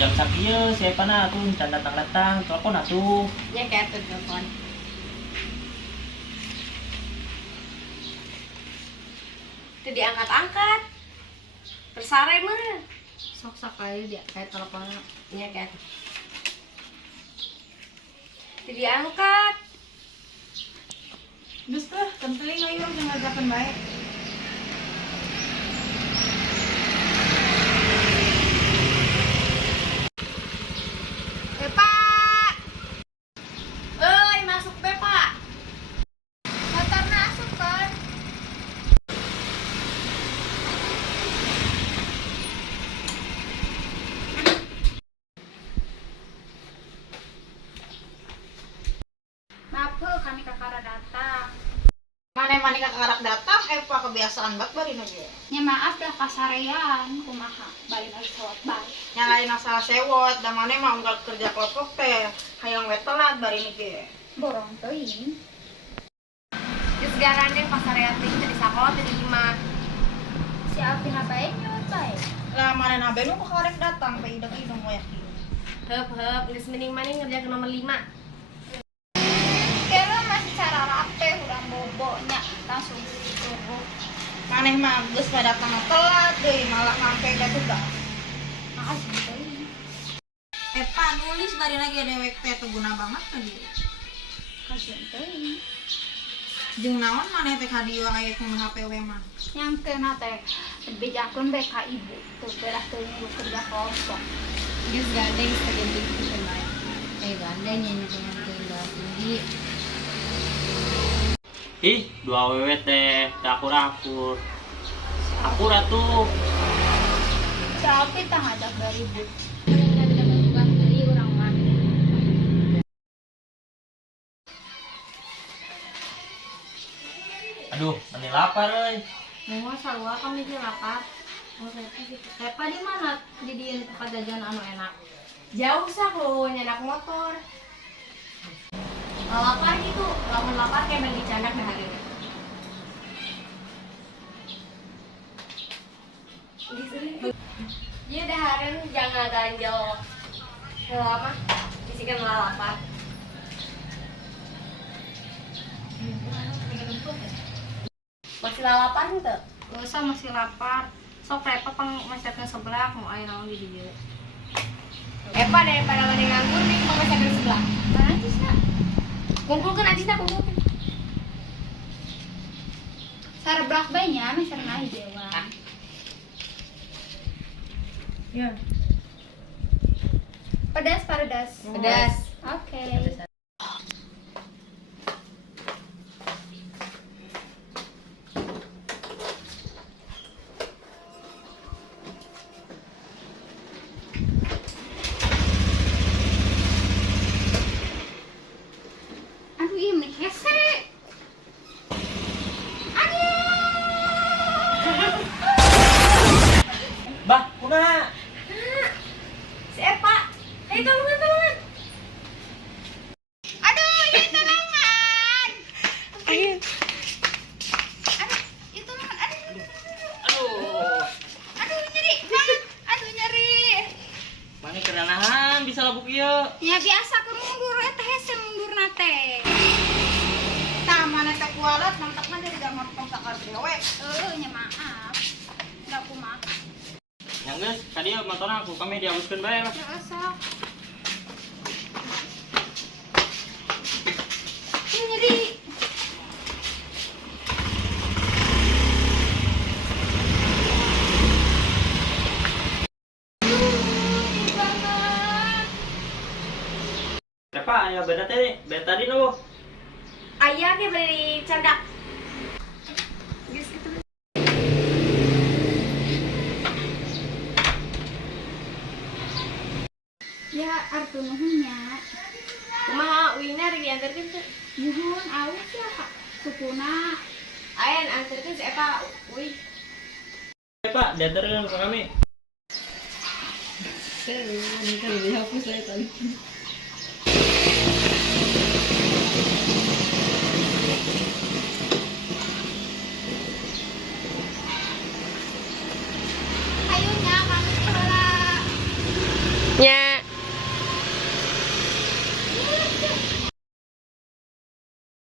jam sakieu siapa na tuh can datang telepon atuh. Nya kayak telepon. Teu diangkat-angkat. Tersare mah. Sok sakali dia kayak telepon. Nya kayak. Teu diangkat. Geus teh, kenteling ayo jeung ngajakeun bae. Pak. Euy, masuk be, Pak. Motorna asup kan. Maaf kami kakara datang. Mana karak datang, Eva kebiasaan banget bari aja. Ya maaf dah kasarean kumaha balik lagi sewot balik. Nyalain asal sewot, dan mana mah unggal kerja kelompok teh, hayang we telat bari ge. Borong teuing. Geus garane pasarean teh tadi sakolot tadi imah. Si Alvin abae nyot bae. Lah mana nabe nu karek datang, pe ideng-ideng we yakin. Heup, geus mending maneh ngerjakeun nomor 5. Kira masih cara rape urang bobonya langsung suruh. Maneh mah geus mah datang telat deui, malah ngangke da tugas. Makasih teuing. Eva nulis bari lagi dewek teh teu guna banget tadi. Kasian teuing. Jeung naon maneh teh ka dieu aya ku HP we mah. Yang kena teh bejakeun bae ka ibu tuh beras teuing lu kerja kelompok. Geus gandeng segenting pisan bae. Gandeng nyanyi dengan tinggal tinggi. Ih, dua wewe teh akur-akur. Akur atuh. Si Alvin tah ngajak beribut. Ada dapat tugas dari orang mah. Aduh, meni lapar euy. Mau sarua kami di lapar. Mau Tepa di mana? Di tempat jajan anu enak. Jauh sah lo nyenak motor. Lapar gitu, lamun lapar kayak bagi canak dah hari ini. Iya dahareun jangan ganjel. Lama bisikan lapar. Masih lapar henteu? Gak usah masih lapar. Sok Tepa pangmasakeun sebelah mau aya naon di dieu. Epa daripada mana nganggur nih pemasakan sebelah. Mana bisa? Kumpulkan aja kumpulkan. Sarebrak bae nya misalna hijau. Ya. Pedas. Pedas. Oke. Aduh iya meni hese. Bah, kunaha? Si Epa. Hei tolongan. Aduh, ini tolongan. Ayo. Aduh, itu tolongan. Aduh. Aduh nyeri banget. Aduh nyeri. Mane keur nahan bisa labuk ieu. Ya biasa ke mundur eta hese mundur nate. Tah mana teh kualat mantap mah jadi gambar pangkakar dewek. Nya maaf. Enggak kumaha. Yang geus ka dieu motorna aku kami dihabiskeun bae lah. Ya sok. Ini nyeri. Tepa aya beda tadi nu. Ayah ke beli candak. Geus kitu. Ya artu nuhunnya. Kumaha uingna rek dianterkeun teh? Nuhun awet ya Kak. Sukuna. Ayan anterkeun si Epa. Uih. Pak, diantarkan ke kami. Ini kan dihapus saya tadi.